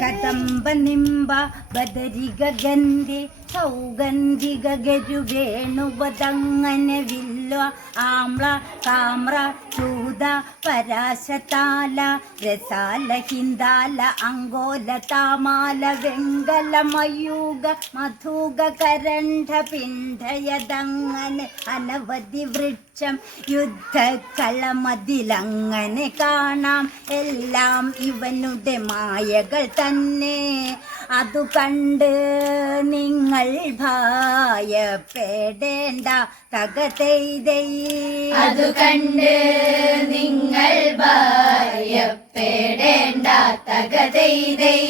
കദംബ നിമ്പ ബദരിക ഗന്ധി സൗഗന്ധിക ഗരുവേണുവതങ്ങനെ വില്ല ആമ്ല താമ്ര ചൂത പരാശതാല രസാല ഹിന്ദാല അങ്കോല താമാല വെങ്കല മയൂക മധുക കരണ്ഠ പിണ്ഡയതങ്ങനെ അനവധി വൃക്ഷം യുദ്ധക്കളമതിലങ്ങനെ കാണാം. എല്ലാം ഇവനുടെ മായകൾ തന്നെ. അതു കണ്ട് നിങ്ങൾ ഭയപ്പെടേണ്ട തകതെയ്തൈ അതു കണ്ട് നിങ്ങൾ ഭയപ്പെടേണ്ട തകതെയ്തൈ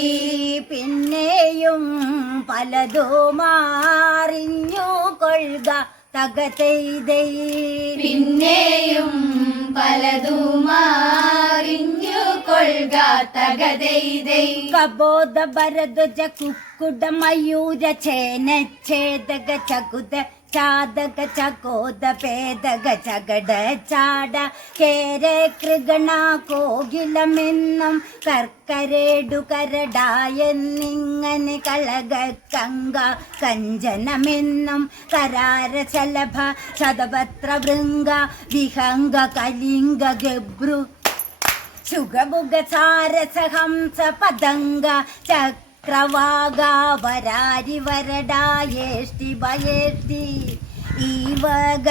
പിന്നെയും പലതോ മാറിഞ്ഞു കൊള്ളുക തകതെയ്തൈ പിന്നെയും പലതും കബോധ ഭരദ്വജ കുക്കുട മയൂര ചേന ഛേദക ചകുത ചാതക ചകോദ പേദക ചകട ചാട. കേര കൃഗണ കോകിലമെന്നും കർക്കരേടു കരടായെന്നിങ്ങനെ കളക കങ്ക കഞ്ചനമെന്നും കരാര ശലഭ ശതപത്ര വൃങ്ക വിഹംഗ കലിംഗ ഗബ്രു സുഖമുഖ സാരസ ഹംസ പതംഗ ചക്രവാഗാവരാരി വരടായേഷ്ടി ഭയേഷ്ടി ഈ വകയുള്ളോരോ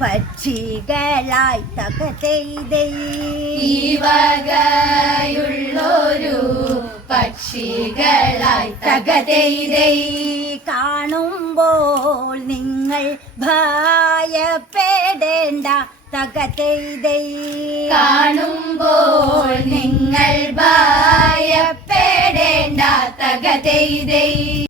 പക്ഷികളായി തകതെയ്തൈ ഈ വകയുള്ളൊരു പക്ഷികളായി ചെയ്ത കാണുമ്പോൾ നിങ്ങൾ ഭയപ്പെടേണ്ട കാണുമ്പോൾ നിങ്ങൾ ഭയപ്പെടേണ്ട തകതെയ്തൈ.